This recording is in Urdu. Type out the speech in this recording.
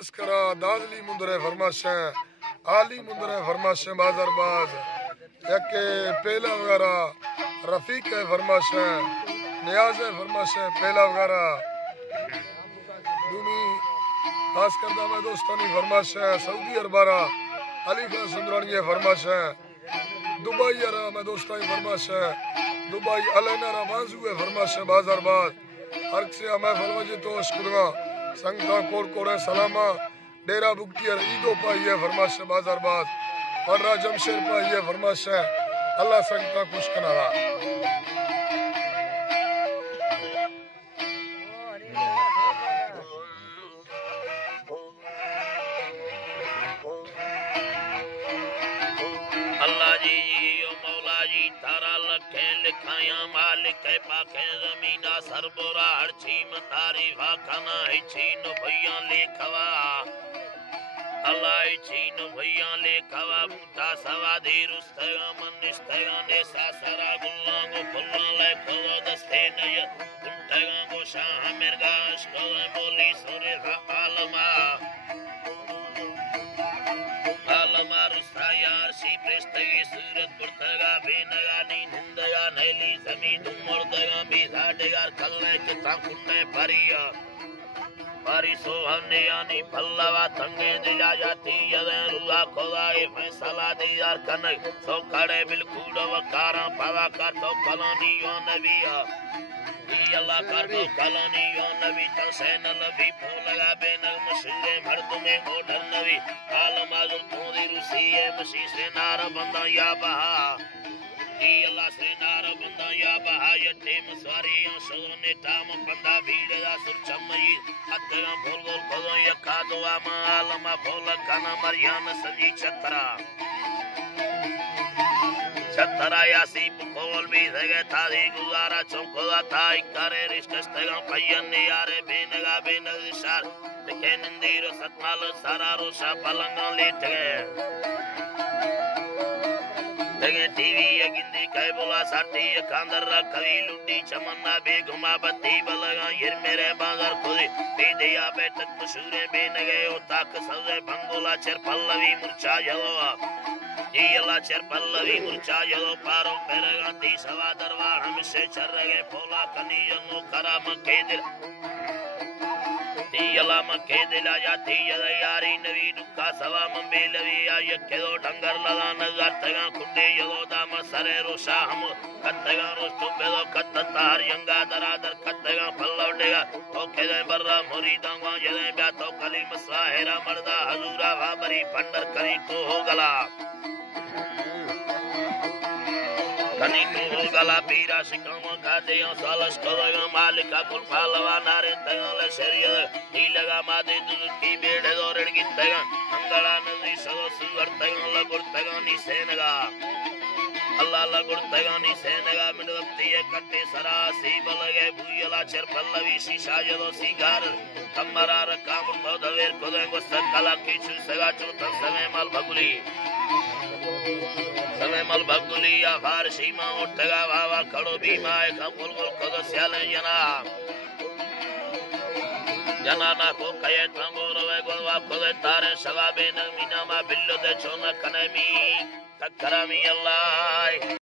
اسکرا دادلی مندرے فرماشیں عالی مندرے فرماشیں بازار باز یک پیلا وغیرہ رفیق فرماشیں نیاز فرماشیں پیلا وغیرہ دومی خاص کردہ میں دوستانی فرماشیں سعودی عربارہ علی خان سندرانی فرماشیں دبئی ارہ میں دوستانی فرماشیں دبئی علینا را بازو فرماشیں بازار باز ارکسیا محفل وجہ تو اشکرگا سنگتا کوڑ کوڑے سلامہ ڈیرہ بکتی ہے ایگو پائی ہے فرماشیں بازار باز اور را جمشیر پائی ہے فرماشیں اللہ سنگتا کچھ کنا رہا اللہ جی مولا جی تارا لکھیں لکھائیاں مالک پاکیں زمینہ سر برا ہر چیم تعریفہ کھانا ہی چین بھیاں لے کھوا اللہ چین بھیاں لے کھوا بوٹا سوا دھی رستگا من نشتگا نیسا سرا گلان گو پھلان لے کھوا دستے نیت کنٹگا گو شاہ مرگاش کھوا بولی سوری عالمہ عالمہ رستا یار سی پرستگی صورت پرتگا بینگا نین ہندگا نیلی زمین مردگا بیزاڈگار کھلے کتا کنڈے پریا پاری سوہنے یعنی پھلوا تنگے دلا جاتی یدیں روزہ کھوزائی فیصلہ دیار کنگ سو کھڑے بالکوڑ وکاراں پوا کر تو کلانی یو نبیہ اللہ کر دو کلانی یو نبی تلسین نبی پھولگا بینگ مشرے مردمیں اوڈر نبی عالم آزر توندی روسی ہے مشی سے نار بندہ یا بہا اللہ سے نار بندہ یا بہا یٹے مسواریاں شدونے ٹام بندہ بھیڑ دا سر چمئی اتگاں بھول گول کھوزوں یکا دعا ماں عالمہ بھولا کھانا مریان سنجی چھترا چھترا یا سیپ کھول بھی دھگے تھا دی گزارا چونکھوزا تھا اکارے رشکشتگاں پھئین نیارے بینگا بینگ دشار لکھے نندیر و ستمال سارا روشا پلنگاں لیٹ گئے لگے ٹی وی گندی کہے بولا ساٹھی کاندر رکھوی لٹی چمنا بے گھما بتی بلگا یر میرے بازار کھوزی بے دیا بیٹک مشورے بے نگے او تاک سوزے بھنگولا چر پلوی مرچا جلوا جی اللہ چر پلوی مرچا جلو پارو پیرگا دی سوا دروار ہمشے چر رگے پھولا کنی جنو کرا مکے دل دی اللہ مکے دلا جاتی ید یاری نوی نکا سوا منبی لوی آئیکے دو ڈنگر لگا نظر تگا کھنڈے یدو دام سرے روشا ہم کتگا روشتو بیدو کتتا ہر ینگا درادر کتگا پھلو ڈگا اوکے دیں برا موریداں گوان جدیں بیاتو کلی مسواہرہ مردہ حضورہ وابری پھنڈر کنی تو ہو گلا کنی تو ہو گلا پیرا شکاما کھاتیاں سالش کھوگا مالکا کل پھالوا نارے تگا لشریہ ہی لگا مادے دودھ کی بیڑے دورڑ کی تگا انگڑا نزی سو سور تگا لگڑ تگا نی سینگا اللہ لگڑ تگا نی سینگا من وقتی کٹے سرا سی بلگے بھوئی اللہ چر پلوی شیشا جدو سی گھر کمرا رکا مردو دویر کھدیں گو سکلا کیچو سگا چوتن سمے مال بھگلی سمے مل بھگلی یا فارشی ماں اٹھگا واوا کھڑو بھی مائے کھمول گل کھدو سیالیں جنا نا کو کہے تنگو روے گلوا کھدے تارے شوا بے نگمینا ما بلو دے چھونا کنمی تکرمی اللہ